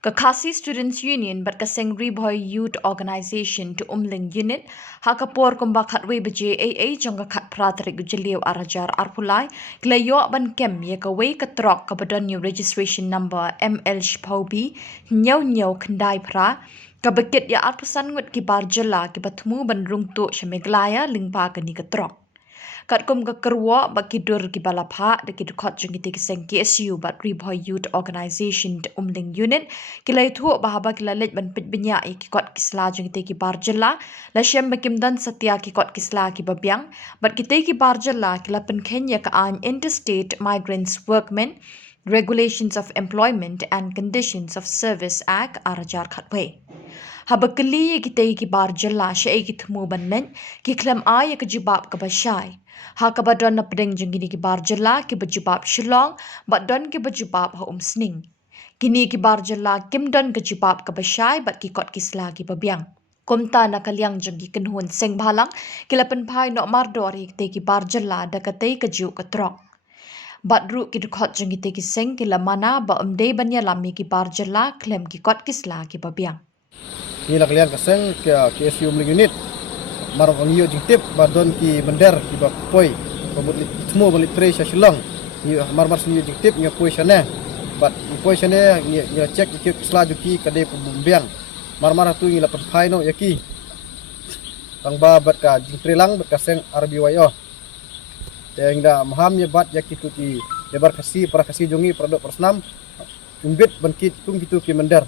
Kakasi Students Union but kaseng Riboy Youth Organization to Umling Unit hakapor kumba khatwe beje AA jong khat pratrik gujeliu arajar arpulai glayo ban kem ye kawe katrok kabadon new registration number ML Shpobi nyau kendai pra kabekit ya arpusan ngut kibar Jylla ki Thmu ban Rung tu Meghalaya lingpa kani katrok kat kum ka kerwa baki dur ki balapha de ki dukhat jungi te kiseng KSU but Riboy Youth Organization Umling Unit kilai thu bahaba kilalet ban pit binya ki kot kisla jungi te ki bar Jylla la shem bakim dan satya ki kot kisla ki babyang but ki te ki bar Jylla kila pen Kenya ka an interstate migrants workmen Regulations of Employment and Conditions of Service Act arajar khatwe habakali ki te ki bar Jylla she ki Thmu ban men ki klem ay ka jibab ka bashai ha ka badon na pedeng jengini ki bar Jylla ki bajibab Shillong but don ki bajibab ha sning kini ki bar Jylla kim don ka jibab ka bashai but ki kot kisla ki babyang komta na kalyang jengi kenhun seng bhalang kila Pynphai no mardori te ki bar Jylla da ka te ka ju ka trok Badru ki dukhat jengi te ki seng kila mana ba umde banya lami ki bar Jylla klem ki kot kisla ki babyang ni la kalian kaseng ke KSU Umling Unit marang ang iyo jingtip badon ki bender ki ba poi pabut Thmu balik tre sa Shillong ni mar sinyo jingtip nya poi sane bat poi sane nya check ki selaju ki kade pembiang mar tu ni la Pynphai no yaki tang ba bat ka jingtre lang bat kaseng RBYO teng da maham nya bat yaki tu ki lebar kasi para kasi jongi produk persnam jumbit bankit tung gitu ki bender